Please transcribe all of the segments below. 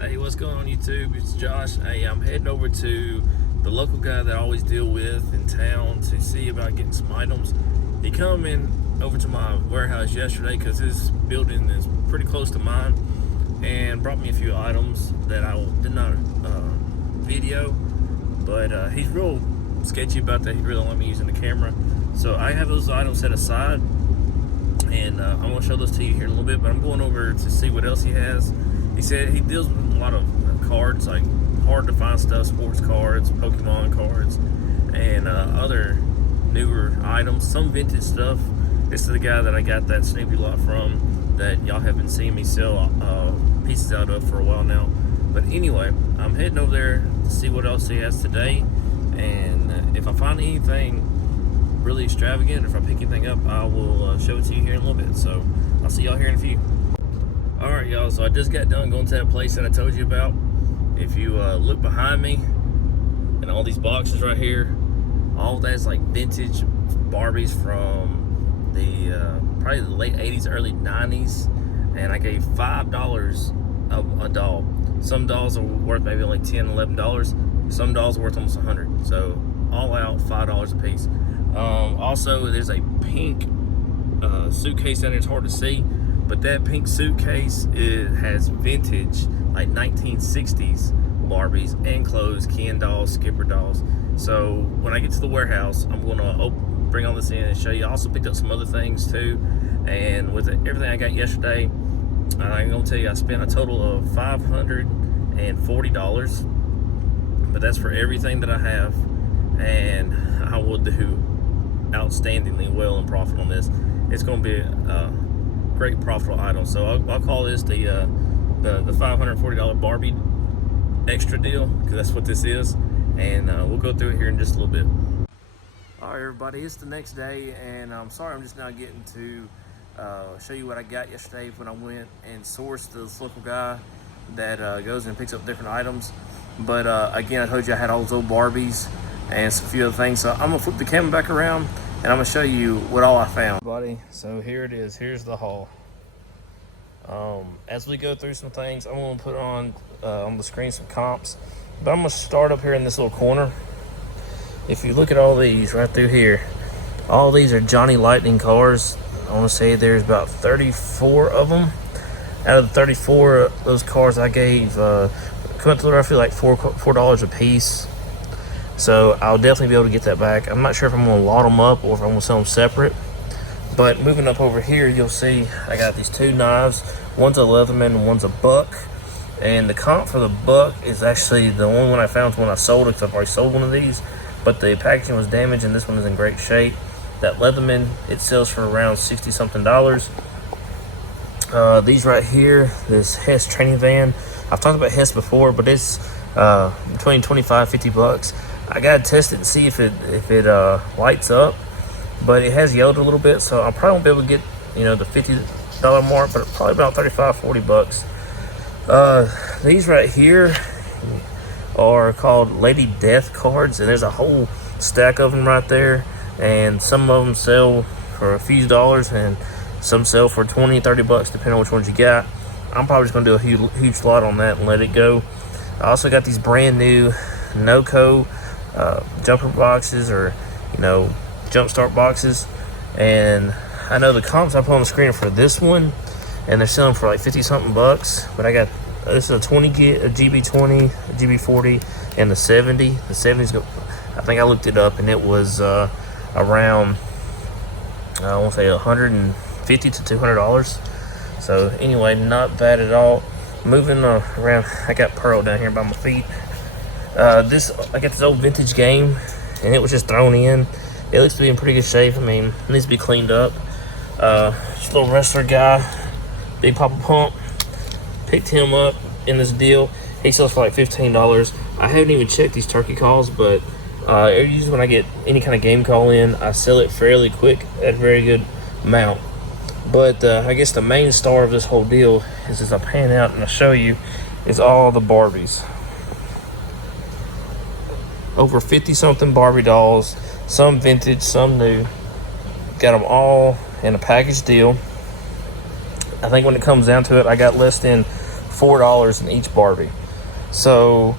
Hey, what's going on YouTube? It's Josh. Hey, I'm heading over to the local guy that I always deal with in town to see about getting some items. He come in over to my warehouse yesterday because his building is pretty close to mine and brought me a few items that I did not video, but he's real sketchy about that. He really don't let me using the camera. So I have those items set aside and I'm going to show those to you here in a little bit, but I'm going over to see what else he has. He said he deals with a lot of cards, like hard to find stuff, sports cards, Pokemon cards, and other newer items, some vintage stuff. This is the guy that I got that Snoopy lot from that y'all have been seeing me sell pieces out of for a while now. But anyway, I'm heading over there to see what else he has today, and if I find anything really extravagant, if I pick anything up, I will show it to you here in a little bit. So I'll see y'all here in a few. Alright y'all, so I just got done going to that place that I told you about. If you look behind me and all these boxes right here, all that's like vintage Barbies from the probably the late 80s, early 90s, and I gave $5 a doll. Some dolls are worth maybe like $10, $11. Some dolls are worth almost $100. So all out $5 a piece. Also, there's a pink suitcase down there. It's hard to see, but that pink suitcase, it has vintage like 1960s Barbies and clothes, Ken dolls, Skipper dolls. So when I get to the warehouse, I'm gonna bring all this in and show you. I also picked up some other things too, and with everything I got yesterday, I'm gonna tell you I spent a total of $540, but that's for everything that I have, and I will do outstandingly well and profit on this. It's going to be a great profitable item. So I'll call this the $540 Barbie extra deal, because that's what this is, and we'll go through it here in just a little bit. All right, everybody, it's the next day, and I'm sorry I'm just now getting to show you what I got yesterday when I went and sourced this local guy that goes and picks up different items. But again, I told you I had all those old Barbies and a few other things. So I'm gonna flip the camera back around and I'm gonna show you what all I found. Buddy, so here it is. Here's the haul. As we go through some things, I'm gonna put on the screen some comps, but I'm gonna start up here in this little corner. If you look at all these right through here, all these are Johnny Lightning cars. I want to say there's about 34 of them. Out of the 34, those cars I gave come up to roughly like $4 a piece. So I'll definitely be able to get that back. I'm not sure if I'm going to lot them up or if I'm going to sell them separate. But moving up over here, you'll see I got these two knives. One's a Leatherman and one's a Buck. And the comp for the Buck is actually the only one I found when I sold it, because I've already sold one of these. But the packaging was damaged and this one is in great shape. That Leatherman, it sells for around $60 something. These right here, this Hess training van. I've talked about Hess before, but it's between 25 50 bucks. I gotta test it and see if it lights up, but it has yellowed a little bit, so I probably won't be able to get, you know, the $50 mark, but probably about 35 40 bucks. These right here are called Lady Death cards, and there's a whole stack of them right there, and some of them sell for a few dollars and some sell for 20 30 bucks depending on which ones you got. I'm probably just gonna do a huge lot on that and let it go. I also got these brand new Noco jumper boxes, or, you know, jump start boxes, and I know the comps I put on the screen for this one, and they're selling for like 50 something bucks, but I got this is a 20 gig, a GB20, a GB40, and the 70. The 70's go, I think I looked it up and it was around, I want to say $150 to $200. So anyway, not bad at all. Moving around, I got Pearl down here by my feet. I got this old vintage game, and it was just thrown in. It looks to be in pretty good shape. I mean, it needs to be cleaned up. Just a little wrestler guy, Big Papa Pump. Picked him up in this deal. He sells for like $15. I haven't even checked these turkey calls, but usually when I get any kind of game call in, I sell it fairly quick at a very good amount. But I guess the main star of this whole deal is, as I pan out and I show you, is all the Barbies. Over 50 something Barbie dolls, some vintage, some new. Got them all in a package deal. I think when it comes down to it, I got less than $4 in each Barbie. So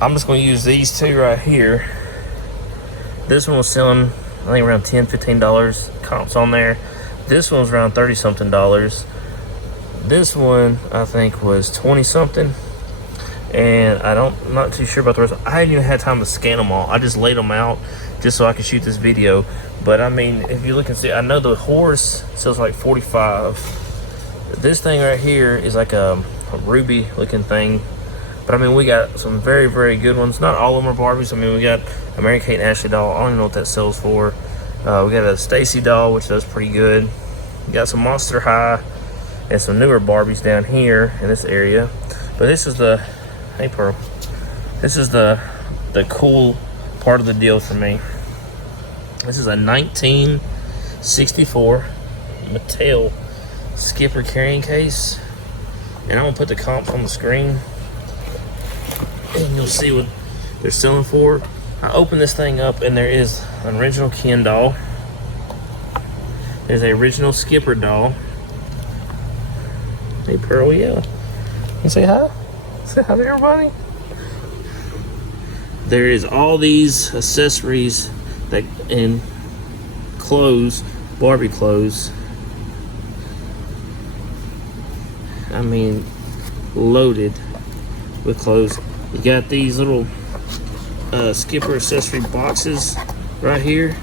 I'm just going to use these two right here. This one was selling, I think, around $10, $15 comps on there. This one was around 30 something dollars. This one I think was 20 something. And I'm not too sure about the rest. I hadn't even had time to scan them all. I just laid them out just so I could shoot this video. But I mean, if you look and see, I know the horse sells like 45. This thing right here is like a ruby looking thing. But I mean, we got some very, very good ones. Not all of them are Barbies. I mean, we got a Mary Kate and Ashley doll. I don't even know what that sells for. We got a Stacy doll, which does pretty good. We got some Monster High and some newer Barbies down here in this area. But this is the, hey Pearl, this is the cool part of the deal for me. This is a 1964 Mattel Skipper carrying case. And I'm gonna put the comps on the screen and you'll see what they're selling for. I opened this thing up and there is an original Ken doll. There's an original Skipper doll. Hey Pearl, yeah. You say hi? Say hi to everybody. There is all these accessories that and clothes, Barbie clothes. I mean, loaded with clothes. You got these little Skipper accessory boxes right here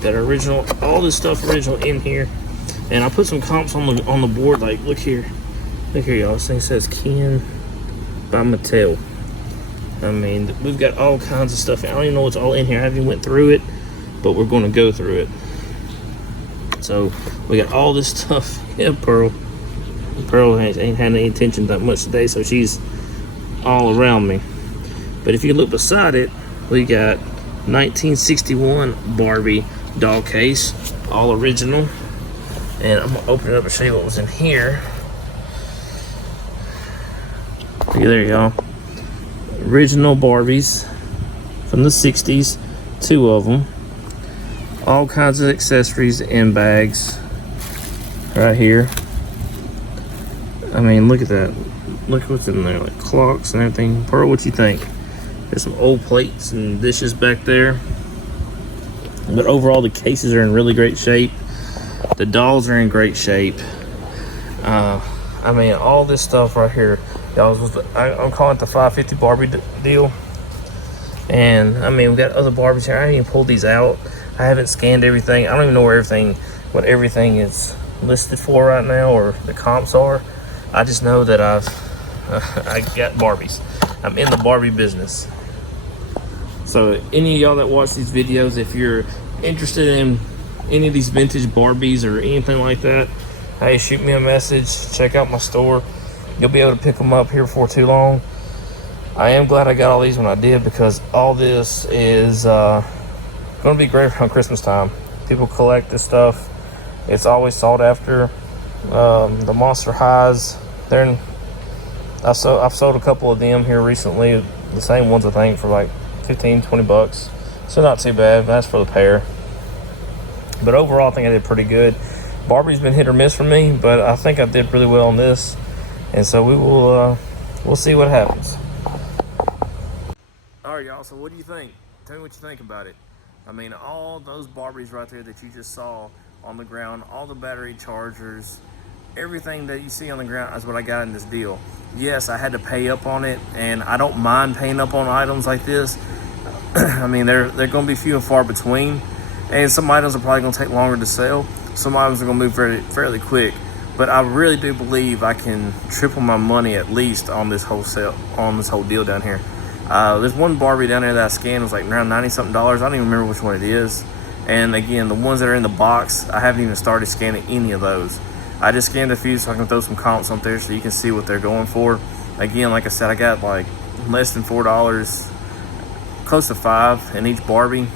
that are original. All this stuff original in here, and I put some comps on the board. Like, look here, y'all. This thing says Ken by Mattel. I mean, we've got all kinds of stuff. I don't even know what's all in here. I haven't even went through it, but we're going to go through it. So we got all this stuff. Yeah, Pearl ain't had any attention that much today, so she's all around me. But if you look beside it, we got 1961 Barbie doll case, all original. And I'm gonna open it up and show you what was in here. Look there, y'all. Original Barbies from the 60s, 2 of them. All kinds of accessories and bags right here. I mean, look at that. Look what's in there, like clocks and everything. Pearl, what you think? There's some old plates and dishes back there. But overall, the cases are in really great shape. The dolls are in great shape. I mean, all this stuff right here, y'all, I'm calling it the 550 Barbie deal. And I mean, we got other Barbies here. I haven't even pulled these out. I haven't scanned everything. I don't even know what everything is listed for right now, or the comps are. I just know that I got Barbies. I'm in the Barbie business. So any of y'all that watch these videos, if you're interested in any of these vintage Barbies or anything like that, hey, shoot me a message. Check out my store. You'll be able to pick them up here before too long. I am glad I got all these when I did, because all this is going to be great around Christmas time. People collect this stuff. It's always sought after. The Monster Highs, I've sold a couple of them here recently, the same ones I think, for like 15, 20 bucks. So not too bad. That's for the pair. But overall, I think I did pretty good. Barbie's been hit or miss for me, but I think I did really well on this. And so we'll see what happens. All right, y'all. So what do you think? Tell me what you think about it. I mean, all those Barbies right there that you just saw on the ground, all the battery chargers, everything that you see on the ground is what I got in this deal. Yes, I had to pay up on it, and I don't mind paying up on items like this. I mean, they're going to be few and far between, and some items are probably going to take longer to sell. Some items are going to move fairly quick, but I really do believe I can triple my money at least on this whole deal down here. There's one Barbie down there that I scanned, was like around 90 something dollars. I don't even remember which one it is. And again, the ones that are in the box, I haven't even started scanning any of those. I just scanned a few so I can throw some comps up there so you can see what they're going for. Again, like I said, I got like less than $4, close to $5 in each Barbie,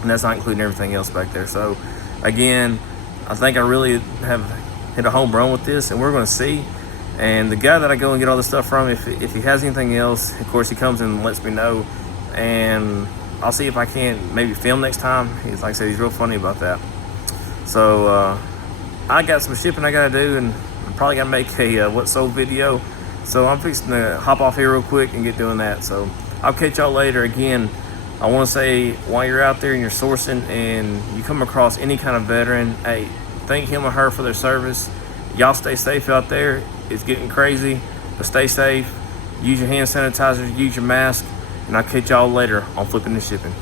and that's not including everything else back there. So again, I think I really have hit a home run with this, and we're going to see. And the guy that I go and get all this stuff from, if he has anything else, of course he comes in and lets me know, and I'll see if I can maybe film next time. He's, like I said, he's real funny about that. So I got some shipping I gotta do, and I'm probably gonna make a what sold video. So I'm fixing to hop off here real quick and get doing that. So I'll catch y'all later. Again, I want to say, while you're out there and you're sourcing and you come across any kind of veteran, hey, thank him or her for their service. Y'all stay safe out there. It's getting crazy, but stay safe. Use your hand sanitizer, use your mask, and I'll catch y'all later on Flipping and Shipping.